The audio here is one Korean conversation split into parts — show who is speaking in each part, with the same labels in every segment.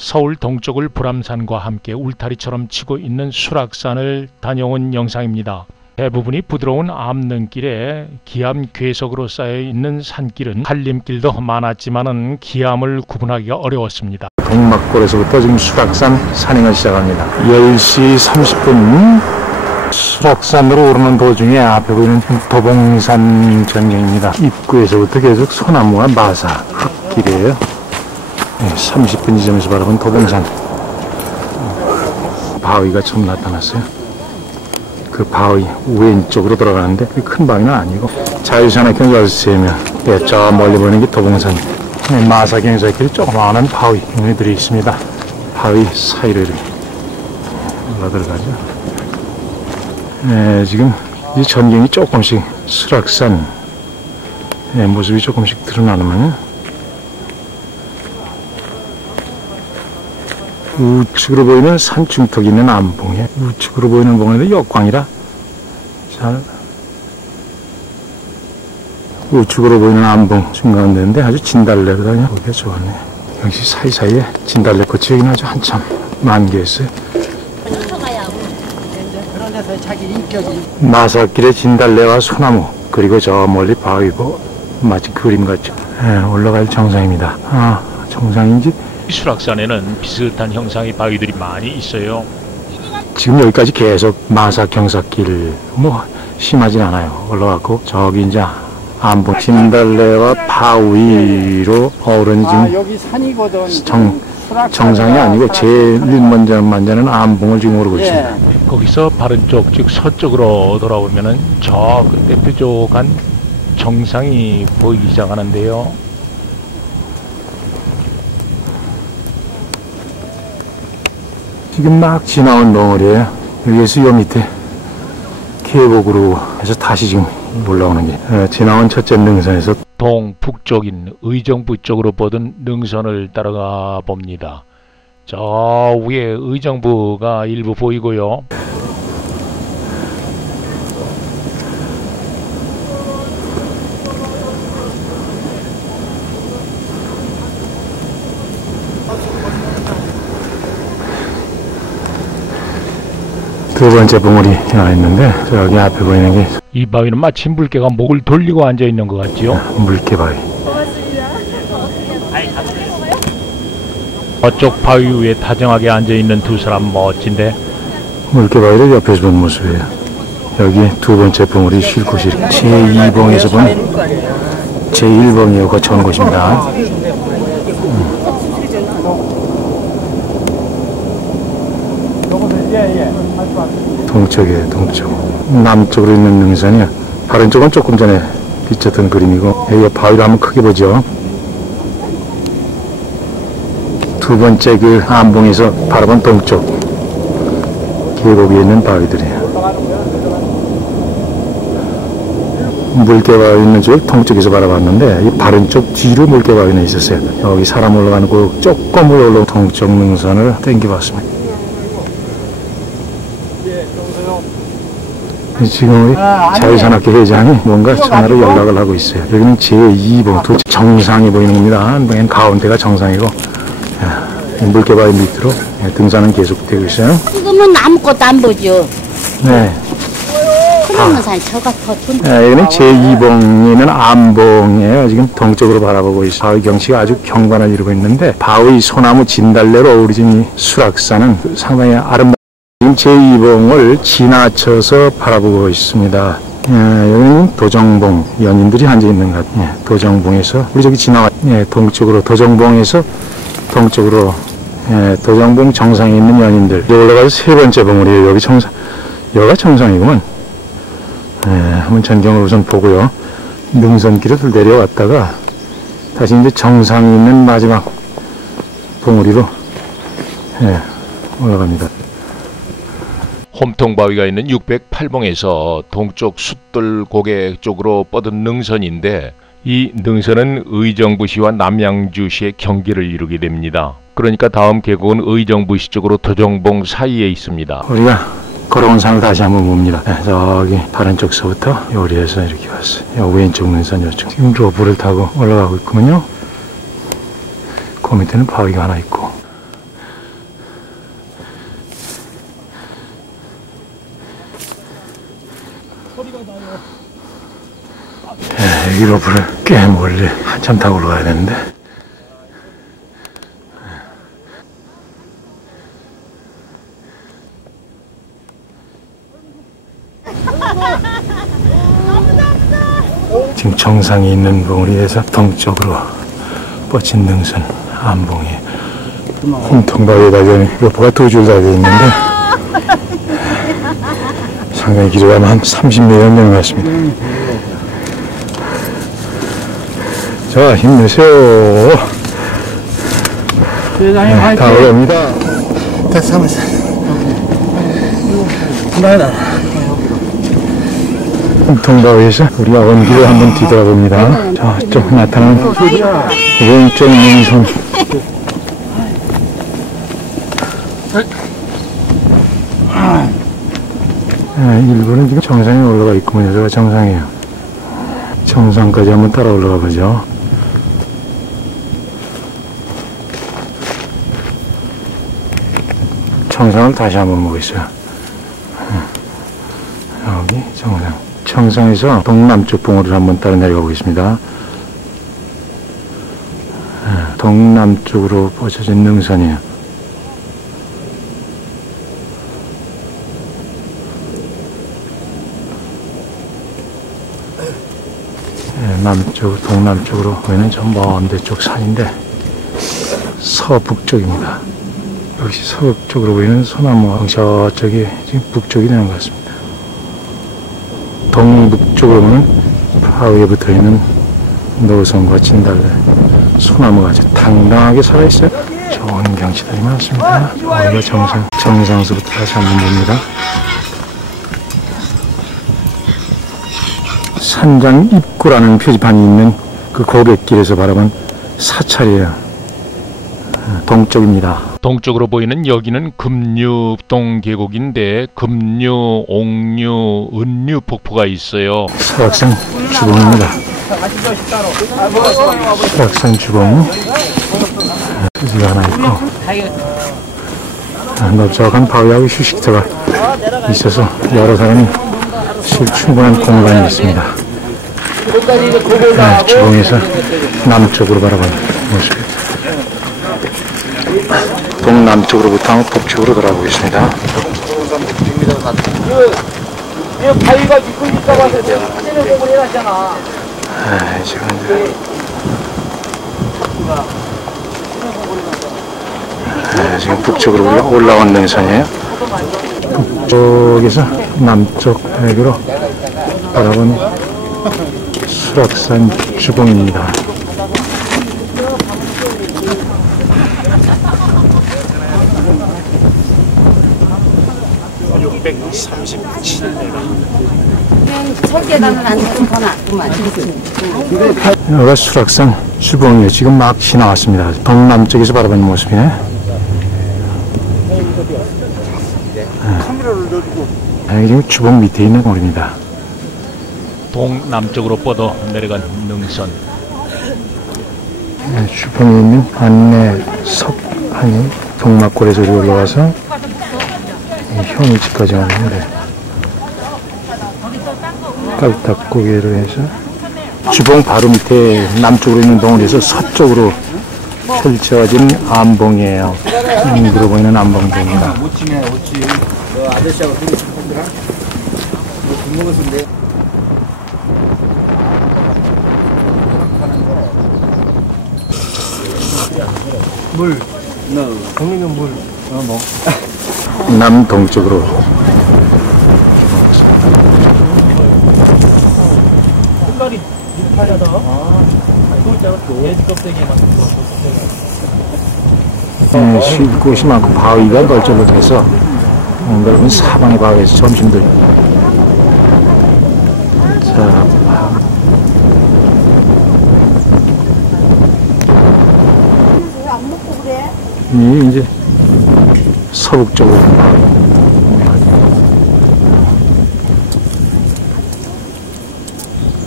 Speaker 1: 서울 동쪽을 불암산과 함께 울타리처럼 치고 있는 수락산을 다녀온 영상입니다. 대부분이 부드러운 암릉길에 기암 괴석으로 쌓여 있는 산길은 한림길도 많았지만은 기암을 구분하기가 어려웠습니다.
Speaker 2: 동막골에서부터 지금 수락산 산행을 시작합니다. 10시 30분 수락산으로 오르는 도중에 앞에 보이는 도봉산 전경입니다. 입구에서부터 계속 소나무와 마사, 흙길이에요. 30분 지점에서 바라본 도봉산 바위가 처음 나타났어요. 그 바위 왼쪽으로 들어가는데 큰 바위는 아니고 자유산악경 13명 예, 저 멀리 보이는 게 도봉산 예, 마사경사길이 조그마한 바위 들이 있습니다. 바위 사이로 이렇게 올라 들어가죠. 예, 지금 이 전경이 조금씩 수락산 예, 모습이 조금씩 드러나면 우측으로 보이는 산 중턱이 있는 암봉에 우측으로 보이는 봉에도 역광이라. 잘. 우측으로 보이는 암봉 중간대인데 아주 진달래가 그냥 보기가 좋았네. 역시 사이사이에 진달래 꽃이 여기는 아주 한참 만개했어요 마사길의 진달래와 소나무 그리고 저 멀리 바위보 마치 그림 같죠 네, 올라갈 정상입니다. 아 정상인지
Speaker 1: 수락산에는 비슷한 형상의 바위들이 많이 있어요.
Speaker 2: 지금 여기까지 계속 마사 경사길 뭐 심하진 않아요. 올라갔고 저기 이제 안봉 진달래와 바위로 어우러진
Speaker 3: 아, 여기 산이거든.
Speaker 2: 정, 정상이 아니고 제일 먼저 만자는 안봉을 지금 오르고
Speaker 3: 예.
Speaker 2: 있습니다.
Speaker 1: 거기서 바른 쪽, 즉 서쪽으로 돌아오면은 저 끝에 뾰족한 정상이 보이기 시작하는데요.
Speaker 2: 지금 막 지나온 덩어리에요. 여기에서 요 밑에 계곡으로 해서 다시 지금 올라오는 게 어, 지나온 첫째 능선에서
Speaker 1: 동북쪽인 의정부 쪽으로 뻗은 능선을 따라가 봅니다. 저 위에 의정부가 일부 보이고요.
Speaker 2: 두 번째 봉우리 하나 있는데 저기 앞에 보이는 게
Speaker 1: 이 바위는 마치 물개가 목을 돌리고 앉아 있는 것 같지요.
Speaker 2: 물개 바위.
Speaker 1: 저쪽 바위 위에 다정하게 앉아 있는 두 사람 멋진데
Speaker 2: 물개 바위를 옆에서 본 모습이에요. 여기 두 번째 봉우리 쉴 곳이 제2봉에서 본 제1봉이요 거쳐 온 곳입니다. 동쪽이에요, 동쪽. 남쪽으로 있는 능선이요. 다른 쪽은 조금 전에 비쳤던 그림이고, 여기 바위를 한번 크게 보죠. 두 번째 그 안봉에서 바라본 동쪽 계곡에 있는 바위들이에요. 물개바위 있는 쪽 동쪽에서 바라봤는데 이 바른 쪽 뒤로 물개바위는 있었어요. 여기 사람 올라가는 그 조금 올라온 동쪽 능선을 땡겨봤습니다. 지금 우리 자유산악회 회장이 뭔가 전화로 연락을 하고 있어요. 여기는 제2봉 도 정상이 보이는 겁니다. 맨 가운데가 정상이고 예, 물개바위 밑으로 예, 등산은 계속되고 있어요.
Speaker 4: 지금은 아무것도 안 보죠.
Speaker 2: 네.
Speaker 4: 저가 더 돈.
Speaker 2: 예, 여기는 제2봉이는 암봉이에요. 지금 동쪽으로 바라보고 있어요. 바위 경치가 아주 경관을 이루고 있는데 바위 소나무 진달래로 어우러진 이 수락산은 상당히 아름다운 제2봉을 지나쳐서 바라보고 있습니다. 예, 여기는 도정봉 연인들이 앉아 있는 것 같아요. 예, 도정봉에서 우리 저기 지나와 예, 동쪽으로 도정봉에서 동쪽으로 예, 도정봉 정상에 있는 연인들 여기 올라가서 세 번째 봉우리에요. 여기 정상 여기가 정상이구만. 예, 한번 전경을 우선 보고요. 능선길을 내려왔다가 다시 이제 정상에 있는 마지막 봉우리로 예, 올라갑니다.
Speaker 1: 홈통바위가 있는 608봉에서 동쪽 숫돌 고개 쪽으로 뻗은 능선인데 이 능선은 의정부시와 남양주시의 경계를 이루게 됩니다. 그러니까 다음 계곡은 의정부시 쪽으로 도정봉 사이에 있습니다.
Speaker 2: 우리가 걸어온 산을 다시 한번 봅니다. 네, 저기 다른 쪽서부터 요리해서 이렇게 왔어요. 요 왼쪽 능선 요쪽. 지금 로브를 타고 올라가고 있군요. 그 밑에는 바위가 하나 있고 네, 이 로프를 꽤 멀리 한참 타고 올라가야 되는데. 지금 정상이 있는 봉우리 에서 동쪽으로 뻗친 능선 안봉이 홍통바위에 달려있는 로프가 두 줄 달려있는데. 상당히 길어가면 한 30m 되는 것 같습니다. 자, 힘내세요.
Speaker 3: 세상에
Speaker 2: 네, 다 올라옵니다.
Speaker 3: 됐어, 됐어. 나나.
Speaker 2: 통바위에서 우리가 원기를 한번 뒤돌아봅니다. 저쪽 나타나는 왼쪽 능선. 아, 일부는 지금 정상에 올라가 있군요. 저가 정상이에요. 정상까지 한번 따라 올라가 보죠. 정상을 다시 한번 보겠어요. 여기 정상. 청상에서 동남쪽 봉우리를 한번 따라 내려가 보겠습니다. 예, 동남쪽으로 뻗쳐진 능선이에요. 예, 남쪽, 동남쪽으로 보이는 저 먼 데쪽 산인데 서북쪽입니다. 역시 서북쪽으로 보이는 소나무 저쪽이 지금 북쪽이 되는 것 같습니다. 동북쪽으로 보면 바위에 붙어 있는 노선과 진달래, 소나무가 아주 당당하게 살아있어요. 좋은 경치들이 많습니다. 여기가 정상, 정상서부터 다시 한번 봅니다. 산장 입구라는 표지판이 있는 그 고갯길에서 바라본 사찰이에요. 어, 동쪽입니다.
Speaker 1: 동쪽으로 보이는 여기는 금류동 계곡인데 금류, 옥류, 은류 폭포가 있어요.
Speaker 2: 설악산 주봉입니다. 설악산 주봉 표지가 하나 있고 아, 넓적한 바위하고 휴식터가 있어서 여러 사람이 쉴 충분한 공간이 있습니다. 아, 주봉에서 남쪽으로 바라보는 모습입니다. 동남쪽으로부터 북쪽으로 돌아보겠습니다.
Speaker 3: 바위가 이끌 있다고 해서 내가 사진을 보고 해놨잖아.
Speaker 2: 아, 지금 이제 아, 지금 북쪽으로 올라, 올라온 능선이에요. 북쪽에서 남쪽 백으로 바라본 수락산 주봉입니다. 여기가 수락산 주봉이에요. 지금 막 지나왔습니다. 동남쪽에서 바라보는 모습이네. 아, 여기 지금 주봉 밑에 있는 공입니다.
Speaker 1: 동남쪽으로 뻗어 내려간 능선.
Speaker 2: 네, 주봉에 있는 안내 석안이 동막골에서 이리 올라와서 이 현우집까지 가는데 깔딱고개를 해서 주봉 바로 밑에 남쪽으로 있는 동원에서 서쪽으로 펼쳐진 안봉이에요. 힘들어 보이는 안봉입니다.
Speaker 3: 오치네, 오치. 너 아저씨하고 둘이 싶은데라? 너밥 먹었는데. 물. 너, 국민은 물. 어, 뭐.
Speaker 2: 남동쪽으로 음, 쉴 곳이 많고 바위가 널쩍널쩍해서 음, 넓은 사방의 바위에서 점심들 자 이 이제 서북쪽으로.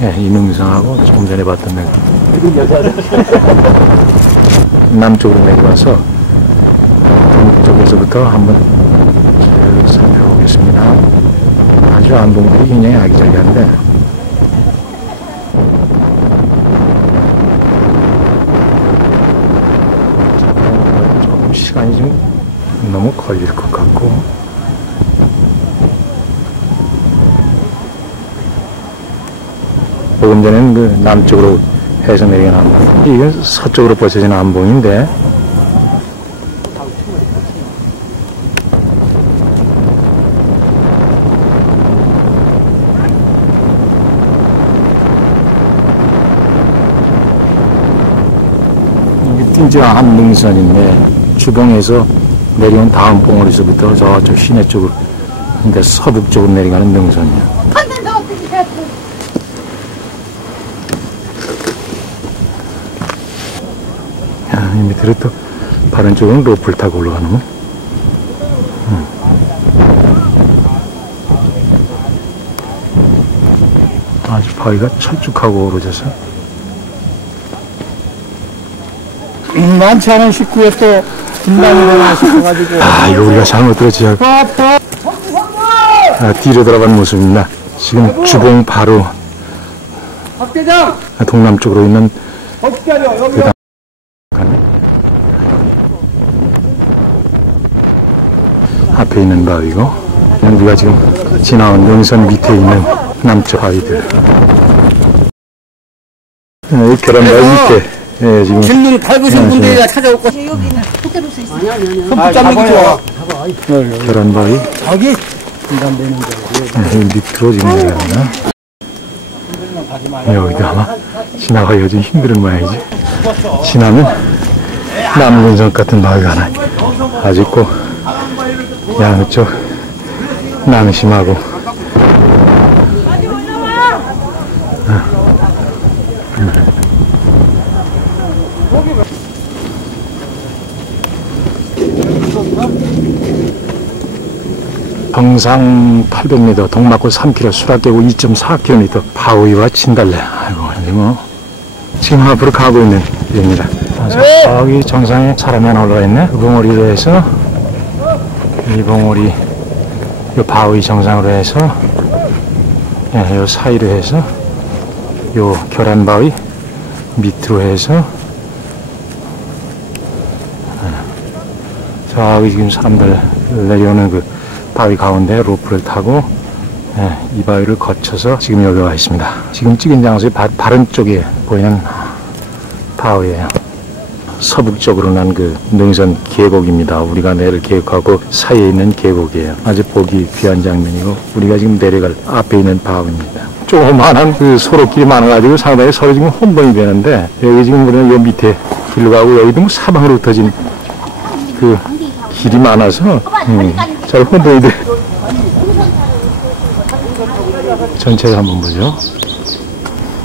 Speaker 2: 예, 이 능선하고 조금 전에 봤던 데 남쪽으로 내려와서 동쪽에서부터 한번 쭉 살펴보겠습니다. 아주 안봉들이 굉장히 아기자기한데 시간이 좀 너무 걸릴 것 같고. 조금 전에는 그 남쪽으로 해서 내려간 암봉 이건 서쪽으로 뻗쳐진 암봉인데. 이게 띵지한 능선인데 주봉에서 내려온 다음 봉우리서부터 저쪽 시내 쪽으로 근데 서북 쪽으로 내려가는 능선이야. 야, 이 밑으로 또 바른 쪽은 로프를 타고 올라가는 거. 아주 바위가 철쭉하고 오르져서
Speaker 3: 음, 많지 않은 식구에 또 분당이 되나 싶어가지고.
Speaker 2: 아, 이거 우리가 잘못 들었지. 아, 뒤로 돌아간 모습입니다. 지금 주봉 바로! 동남쪽으로 있는 가네. 앞에 있는 바위고, 우리가 지금 지나온 능선 밑에 있는 남쪽 바위들. 네, 이 계란 바위 밑에, 예, 지금
Speaker 3: 질문이 밝으신 분들이라 찾아오고
Speaker 4: 여기는 그대로 서 있어.
Speaker 3: 손 붙잡는 게 좋아.
Speaker 2: 계란 바위
Speaker 3: 저기
Speaker 2: 네, 여기 밑으로 지금 내려가나. 여기도 아마 지나가기가 좀 힘든 모양이지. 지나면 남근성 같은 바위가 하나 아직 있고, 양쪽 낭심하고. 정상 800m, 동막골 3km, 수락계곡 2.4km, 바위와 진달래. 아이고, 여기 뭐, 지금 앞으로 가고 있는 길입니다. 아, 저- 저기 정상에 사람이 하나 올라가 있네. 그 봉우리로 해서, 이 봉우리, 요 바위 정상으로 해서, 예, 요 사이로 해서, 요 계란바위 밑으로 해서, 예, 저기 지금 사람들 내려오는 그 바위 가운데 로프를 타고 예, 이 바위를 거쳐서 지금 여기 와 있습니다. 지금 찍은 장소의 바, 바른 쪽에 보이는 바위예요. 서북쪽으로 난 그 능선 계곡입니다. 우리가 내릴 계곡하고 사이에 있는 계곡이에요. 아주 보기 귀한 장면이고 우리가 지금 내려갈 앞에 있는 바위입니다. 조그만한 그 소로길이 많아가지고 상당히 서로 지금 혼돈이 되는데 여기 지금 우리는 요 밑에 길로 가고 여기도 뭐 사방으로 흩어진 그 길이 많아서 음, 잘 혼동이 돼. 전체를 한번 보죠.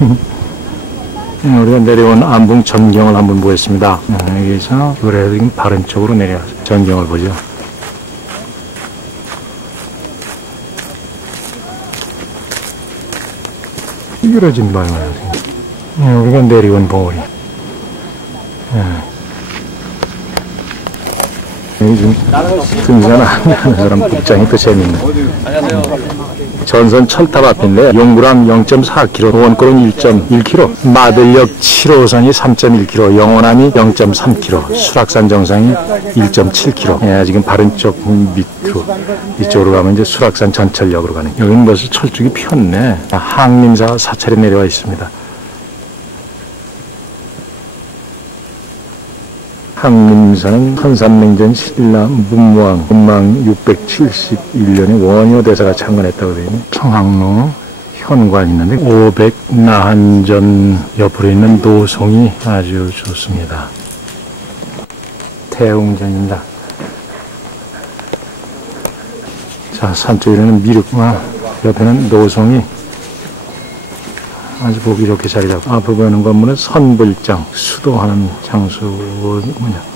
Speaker 2: 네, 우리가 내려온 안봉 전경을 한번 보겠습니다. 네, 여기서 그래도 바른 쪽으로 내려 전경을 보죠. 찌그러진 방향. 네, 우리가 내려온 봉우리. 여기 지금 등산하는 사람 복장이 또 재밌네. 전선 철탑 앞인데 용구람 0.4km, 원골은 1.1km, 마들역 7호선이 3.1km, 영원함이 0.3km, 수락산 정상이 1.7km. 예, 지금 바른 쪽 밑으로 이쪽으로 가면 이제 수락산 전철역으로 가는. 여기는 벌써 철쭉이 폈네. 항림사 사찰에 내려와 있습니다. 항림사는 한산맹전 신라 문무왕 문망 671년에 원효 대사가 창건했다고 되어 있는 청항로 현관이 있는데 500 나한전 옆으로 있는 노송이 아주 좋습니다. 태웅전입니다. 자, 산쪽에는 미륵과 옆에는 노송이 아주 보기 좋게 자리 잡고 앞에 보이는 건물은 선불장 수도하는 장소 뭐냐